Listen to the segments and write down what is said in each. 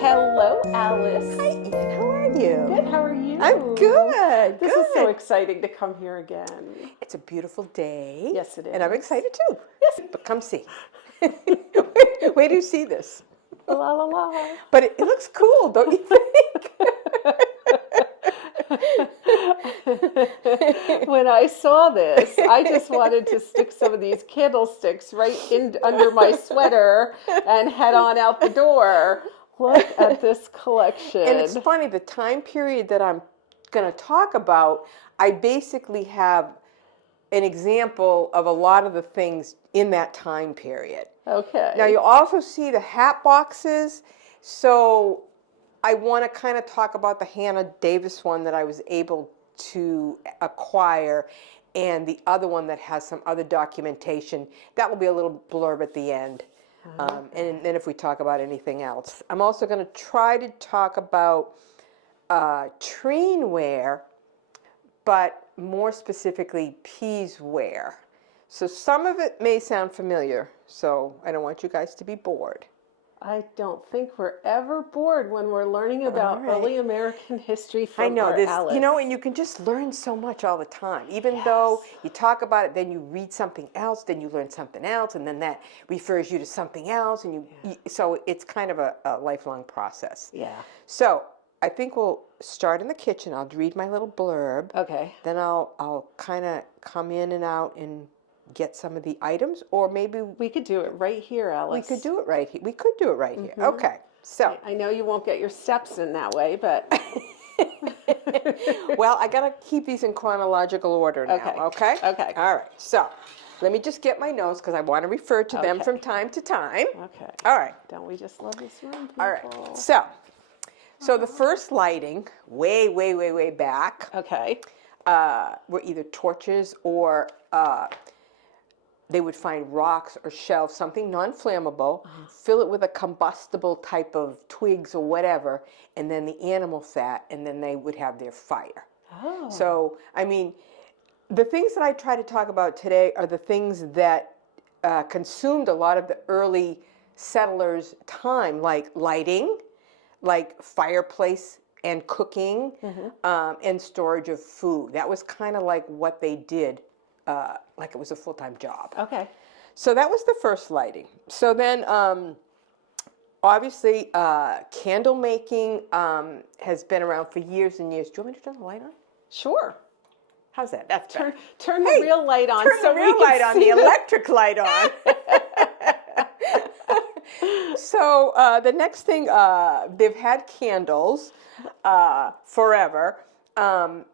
Hello, Alice. Hi, Ian. How are you? Good. How are you? I'm good. This is so exciting to come here again. It's a beautiful day. Yes, it is. And I'm excited too. Yes. But come see. Where do you see this? La la la. But it looks cool, don't you think? When I saw this, I just wanted to stick some of these candlesticks right in under my sweater and head on out the door. Look at this collection. And it's funny, the time period that I'm going to talk about, I basically have an example of a lot of the things in that time period. Okay. Now you also see the hat boxes. So I want to kind of talk about the Hannah Davis one that I was able to acquire, and the other one that has some other documentation. That will be a little blurb at the end. And then if we talk about anything else. I'm also going to try to talk about trainware, but more specifically peasware. So some of it may sound familiar, so I don't want you guys to be bored. I don't think we're ever bored when we're learning about early American history from I know our this, Alice. you know, and you can just learn so much all the time. Even though you talk about it, then you read something else, then you learn something else, and then that refers you to something else, and so it's kind of a lifelong process. Yeah. So I think we'll start in the kitchen. I'll read my little blurb. Okay. Then I'll kind of come in and out and get some of the items, or maybe we could do it right here, Alice. we could do it right here. We could do it right here. Okay. So I know you won't get your steps in that way, but well, I gotta keep these in chronological order now. Okay. Okay. All right. So let me just get my notes because I want to refer to them from time to time. Okay. All right. Don't we just love this room, people? All right. So the first lighting, way back, were either torches or they would find rocks or shelves, something non-flammable, fill it with a combustible type of twigs or whatever, and then the animal fat, and then they would have their fire. Oh. So, I mean, the things that I try to talk about today are the things that consumed a lot of the early settlers' time, like lighting, like fireplace and cooking, and storage of food. That was kind of like what they did, like it was a full-time job. Okay. So that was the first lighting. So then, obviously, candle making has been around for years and years. Do you want me to turn the light on? Sure. How's that? That's better. Turn the real light on. Turn the real light on, the electric light on. So the next thing, they've had candles forever. And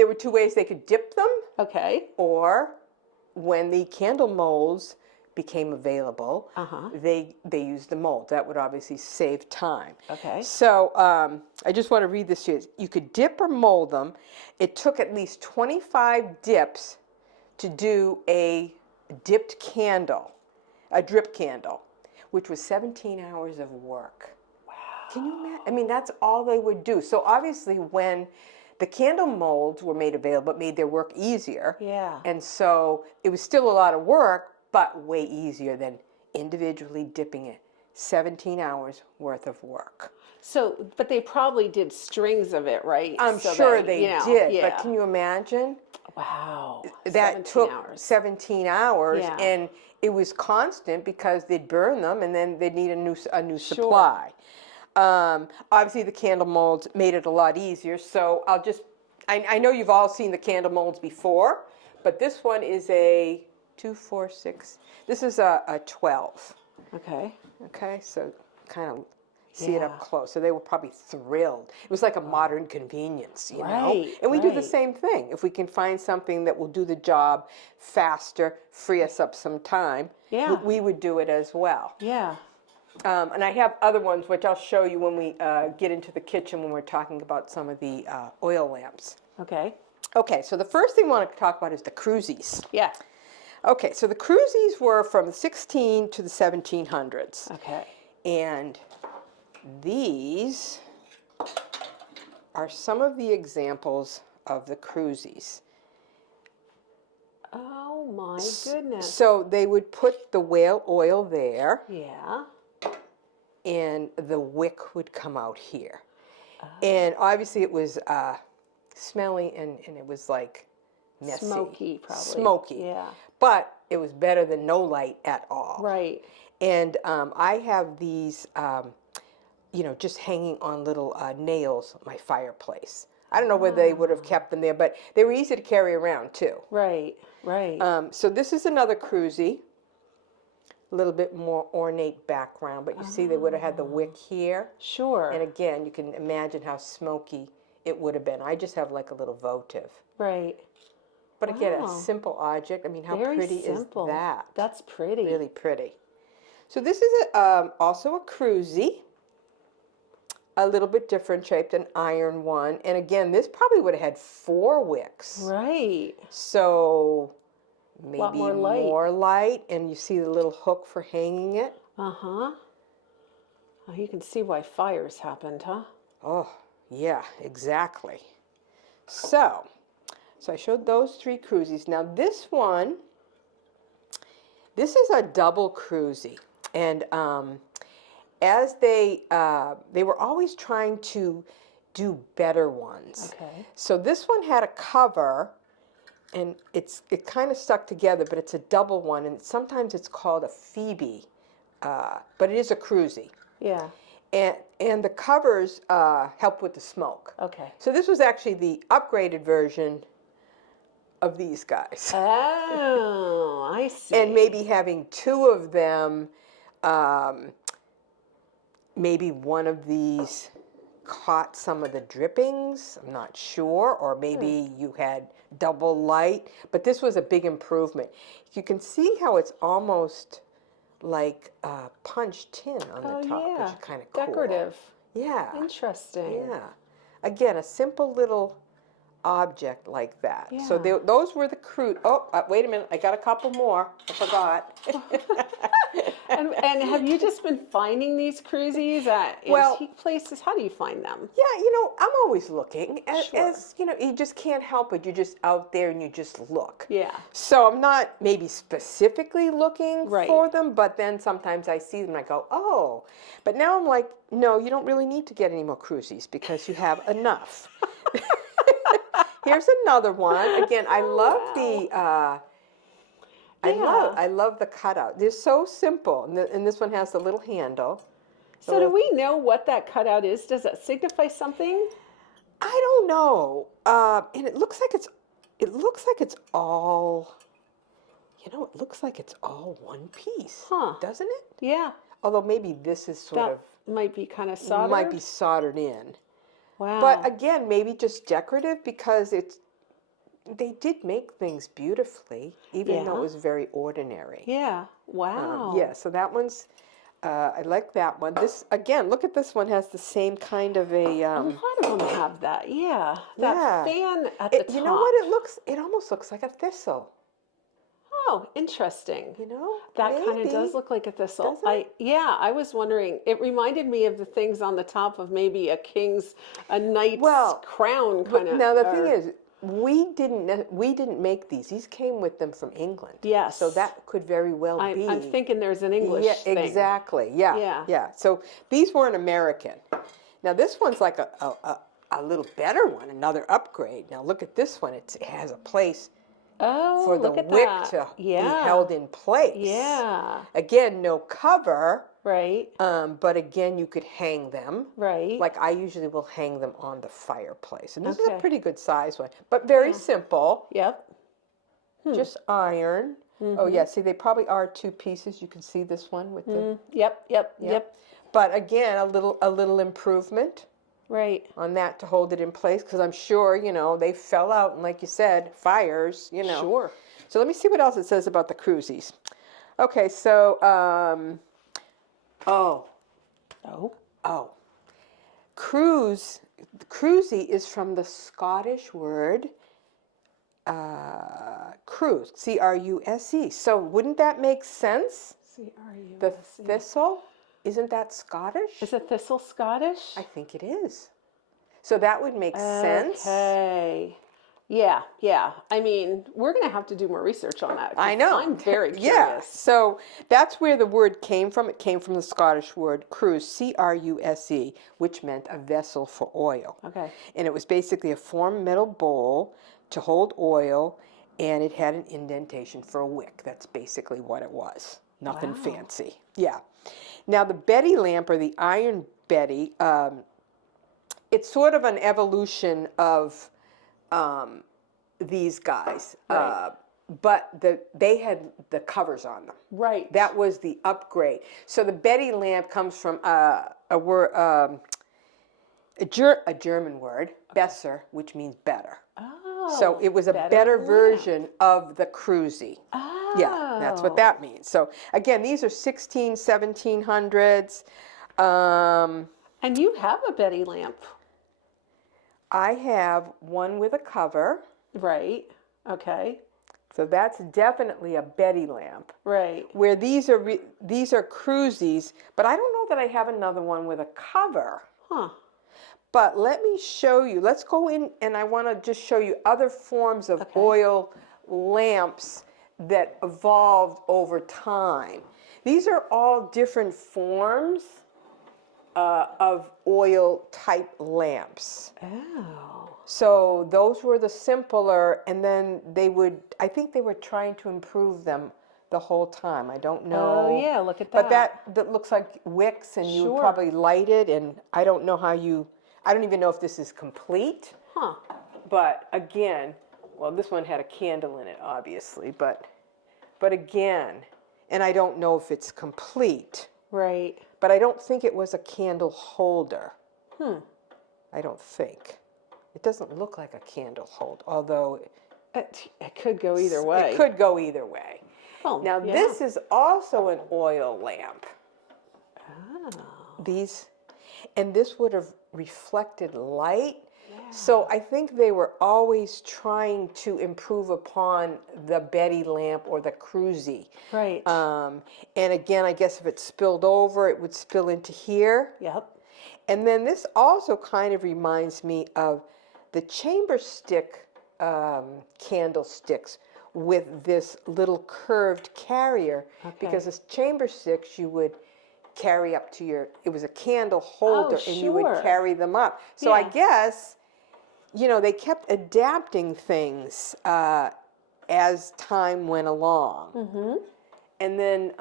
there were two ways they could dip them. Okay. Or when the candle molds became available, they used the mold. That would obviously save time. Okay. So I just want to read this to you. You could dip or mold them. It took at least 25 dips to do a dipped candle, a drip candle, which was 17 hours of work. Wow. Can you imagine? I mean, that's all they would do. So obviously when the candle molds were made available, it made their work easier. Yeah. And so it was still a lot of work, but way easier than individually dipping it. 17 hours worth of work. So, but they probably did strings of it, right? I'm So sure that, they you know, did, yeah. but can you imagine? Wow. That took 17 hours, Yeah. and it was constant because they'd burn them and then they'd need a new supply. Obviously the candle molds made it a lot easier, so I know you've all seen the candle molds before, but this one is a 2, 4, 6. This is a 12. Okay. Okay, so kind of see it up close. So they were probably thrilled. It was like a modern convenience, you know? And we do the same thing. If we can find something that will do the job faster, free us up some time, we would do it as well. Yeah. And I have other ones, which I'll show you when we get into the kitchen when we're talking about some of the oil lamps. Okay. Okay, so the first thing I want to talk about is the cruzies. Yeah. Okay, so the cruzies were from the 16 to the 1700s. Okay. And these are some of the examples of the cruzies. Oh my goodness. So they would put the whale oil there. Yeah. and the wick would come out here. And obviously it was smelly and it was like messy. Smoky, probably. Smoky. Yeah. But it was better than no light at all. Right. And I have these, just hanging on little nails on my fireplace. I don't know whether they would have kept them there, but they were easy to carry around too. Right, right. So this is another cruzy, a little bit more ornate background, but you see they would have had the wick here. Sure. And again, you can imagine how smoky it would have been. I just have like a little votive. Right. But again, a simple object. I mean, how Very pretty simple. is that? That's pretty. Really pretty. So this is also a cruzy. A little bit different shaped, an iron one. And again, this probably would have had 4 wicks. Right. So maybe lot more light. more light. And you see the little hook for hanging it. Uh-huh. Oh, you can see why fires happened, huh? Oh, yeah, exactly. So I showed those 3 cruzies. Now this one, this is a double cruzy. And as they were always trying to do better ones. Okay. So this one had a cover, and it kind of stuck together, but it's a double one, and sometimes it's called a Phoebe, but it is a cruzy. Yeah. And the covers help with the smoke. Okay. So this was actually the upgraded version of these guys. Oh, I see. And maybe having 2 of them. Maybe one of these caught some of the drippings, I'm not sure, or maybe you had double light, but this was a big improvement. You can see how it's almost like punched tin on the top, yeah. which is kind of cool. Decorative. Yeah. Interesting. Yeah. Again, a simple little object like that. Yeah. So those were the crude. Oh, wait a minute. I got a couple more. I forgot. And have you just been finding these cruzies at antique places? How do you find them? Yeah, I'm always looking. As you just can't help it. You're just out there and you just look. Yeah. So I'm not maybe specifically looking Right. for them, but then sometimes I see them and I go, oh. But now I'm like, no, you don't really need to get any more cruzies because you have enough. Here's another one. Again, I love the I love the cutout. They're so simple. And this one has the little handle. So do we know what that cutout is? Does that signify something? I don't know. And it looks like it's all it looks like it's all one piece. Huh. Doesn't it? Yeah. Although maybe this is sort of might be kind of soldered. might be soldered in. Wow. But again, maybe just decorative because they did make things beautifully, even though it was very ordinary. Yeah. Wow. Yeah, so that one's, I like that one. This, again, look at this one, has the same kind of a... a lot of them have that, yeah. That fan at the top. You know what it almost looks like a thistle. Oh, interesting. That kind of maybe. does look like a thistle. Does it? I was wondering. It reminded me of the things on the top of maybe a knight's crown kind of. Now the thing is, we didn't make these. These came with them from England. Yes. So that could very well be. I'm thinking there's an English thing. Exactly. Yeah. Yeah. So these weren't American. Now this one's like a little better one, another upgrade. Now look at this one. It has a place. For the wick to be held in place. Yeah. Again, no cover. Right. But again, you could hang them. Right. Like I usually will hang them on the fireplace. And this is a pretty good size one. But very simple. Yep. Just iron. Oh yeah, see they probably are 2 pieces. You can see this one with the Yep. But again, a little improvement. Right. On that to hold it in place because I'm sure, they fell out and like you said, fires, Sure. So let me see what else it says about the cruzies. Okay, so, cruzy is from the Scottish word cruse, C-R-U-S-E. So wouldn't that make sense? C-R-U-S-E. The thistle? Isn't that Scottish? Is a thistle Scottish? I think it is. So that would make sense. Okay. Yeah, yeah. I mean, we're going to have to do more research on that. 'Cause I know. I'm very curious. Yeah. So that's where the word came from. It came from the Scottish word cruse, C-R-U-S-E, which meant a vessel for oil. Okay. And it was basically a formed metal bowl to hold oil, and it had an indentation for a wick. That's basically what it was. Nothing Wow. fancy. Yeah. Now the Betty lamp, or the Iron Betty, it's sort of an evolution of these guys. Right. But they had the covers on them. Right. That was the upgrade. So the Betty lamp comes from a word, a German word, besser, which means better. Oh. So it was a better version of the cruisy. Oh. Yeah, that's what that means. So again, these are 1700s. And you have a Betty lamp. I have one with a cover. Right. Okay. So that's definitely a Betty lamp. Right. Where these are cruisies, but I don't know that I have another one with a cover. Huh. But let me show you. Let's go in, and I want to just show you other forms of oil lamps that evolved over time. These are all different forms of oil type lamps. Oh. So those were the simpler, and then I think they were trying to improve them the whole time. I don't know. Oh, yeah, look at that. But that looks like wicks, and you would probably light it, and I don't know I don't even know if this is complete. Huh. But again, well, this one had a candle in it, obviously, but again, and I don't know if it's complete. Right. But I don't think it was a candle holder. I don't think. It doesn't look like a candle holder, although It could go either way. it could go either way. Oh, Now yeah. this is also an oil lamp. Oh. And this would have reflected light. Yeah. So I think they were always trying to improve upon the Betty lamp or the cruisy. Right. And again, I guess if it spilled over, it would spill into here. Yep. And then this also kind of reminds me of the chamber stick candlesticks with this little curved carrier. Because as chamber sticks, you would carry up to it was a candle holder, and you would carry them up. So I guess, they kept adapting things as time went along. Mm-hmm. And then,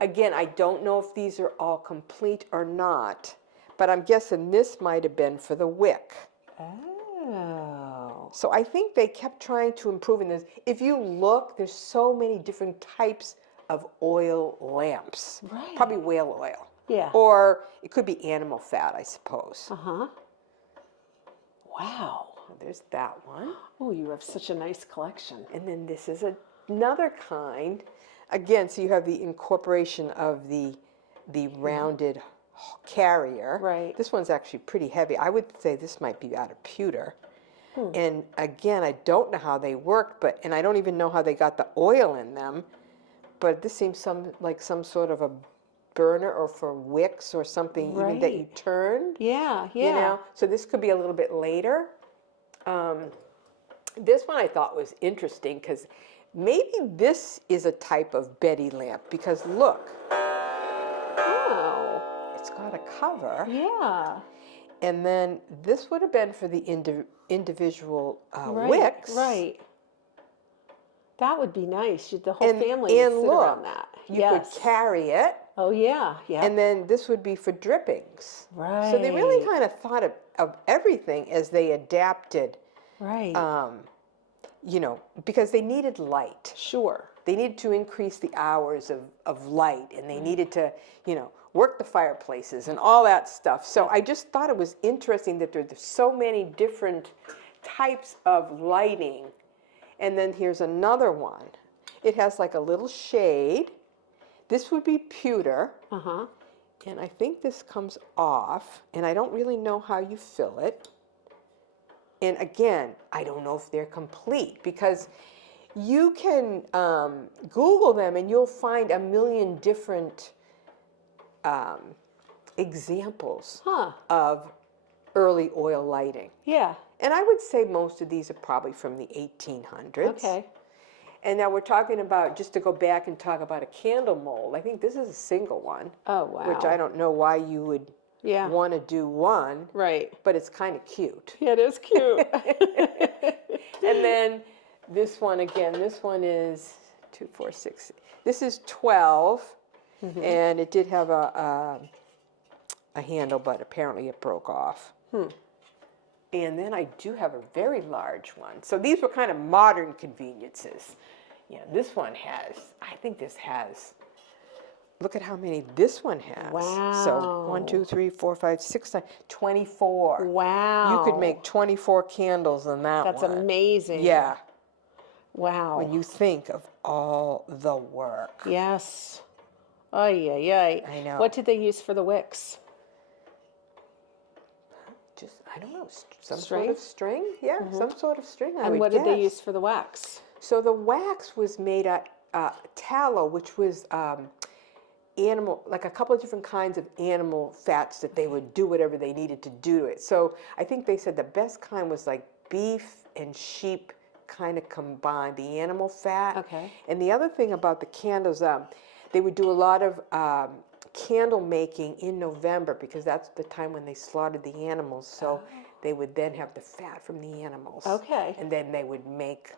again, I don't know if these are all complete or not, but I'm guessing this might have been for the wick. Oh. So I think they kept trying to improve in this. If you look, there's so many different types of oil lamps. Right. Probably whale oil. Yeah. Or it could be animal fat, I suppose. Uh-huh. Wow. There's that one. Oh, you have such a nice collection. And then this is another kind. Again, so you have the incorporation of the rounded carrier. Right. This one's actually pretty heavy. I would say this might be out of pewter. And again, I don't know how they work, and I don't even know how they got the oil in them. But this seems like some sort of a burner or for wicks or something even that you turn. Yeah, yeah. So this could be a little bit later. This one I thought was interesting because maybe this is a type of Betty lamp because look. Oh. It's got a cover. Yeah. And then this would have been for the individual Right, wicks. Right. That would be nice. The whole family would sit around that. You could carry it. Oh, yeah, yeah. And then this would be for drippings. Right. So they really kind of thought of everything as they adapted. Right. Because they needed light. Sure. They needed to increase the hours of light, and they needed to, work the fireplaces and all that stuff. So I just thought it was interesting that there's so many different types of lighting. And then here's another one. It has like a little shade. This would be pewter. Uh-huh. And I think this comes off, and I don't really know how you fill it. And again, I don't know if they're complete because you can Google them and you'll find a million different examples of early oil lighting. Yeah. And I would say most of these are probably from the 1800s. Okay. And now we're talking about, just to go back and talk about a candle mold, I think this is a single one. Oh, wow. Which I don't know why you would want to do one. Right. But it's kind of cute. Yeah, it is cute. And then this one again, this one is 2, 4, 6. This is 12. And it did have a handle, but apparently it broke off. And then I do have a very large one. So these were kind of modern conveniences. Yeah, this one has, I think this has, look at how many this one has. Wow. So 1, 2, 3, 4, 5, 6, 9, 24. Wow. You could make 24 candles in that That's one. amazing. Yeah. Wow. When you think of all the work. Yes. Ay, ay, ay. I know. What did they use for the wicks? Just, I don't know, some String? sort of string? Yeah, some sort of string, I would And what guess. did they use for the wax? So the wax was made out tallow, which was animal, like a couple of different kinds of animal fats that they would do whatever they needed to do to it. So I think they said the best kind was like beef and sheep kind of combined, the animal fat. Okay. And the other thing about the candles, they would do a lot of candle making in November because that's the time when they slaughtered the animals. So they would then have the fat from the animals. Okay. And then they would make,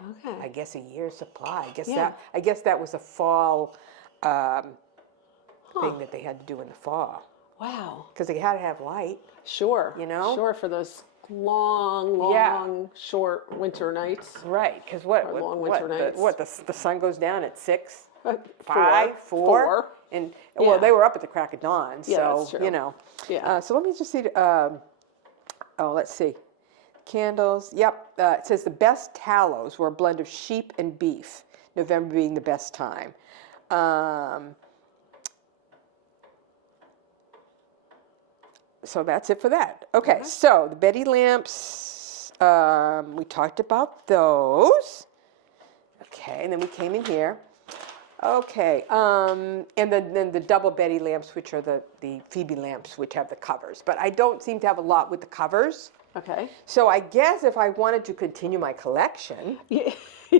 Okay. I guess, a year's supply. Yeah. I guess that was a fall thing that they had to do in the fall Wow. because they had to have light. Sure. You know? Sure, for those long, short winter nights. Right, because what long winter nights. The sun goes down at 6, 4. 5, 4, and well, Yeah. they were up at the crack of dawn, Yeah, so that's true. you know. Yeah. So let me just see. Let's see. Candles. Yep. It says the best tallows were a blend of sheep and beef. November being the best time. So that's it for that. Okay, so the Betty lamps, we talked about those. Okay, and then we came in here. Okay, and then the double Betty lamps, which are the Phoebe lamps, which have the covers. But I don't seem to have a lot with the covers. Okay. So I guess if I wanted to continue my collection, Yeah.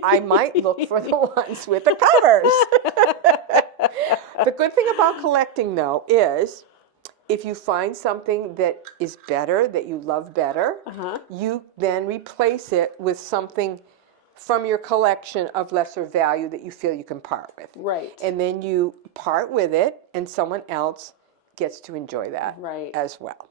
I might look for the ones with the covers. The good thing about collecting, though, is if you find something that is better, that you love better, you then replace it with something from your collection of lesser value that you feel you can part with. Right. And then you part with it, and someone else gets to enjoy that Right. as well.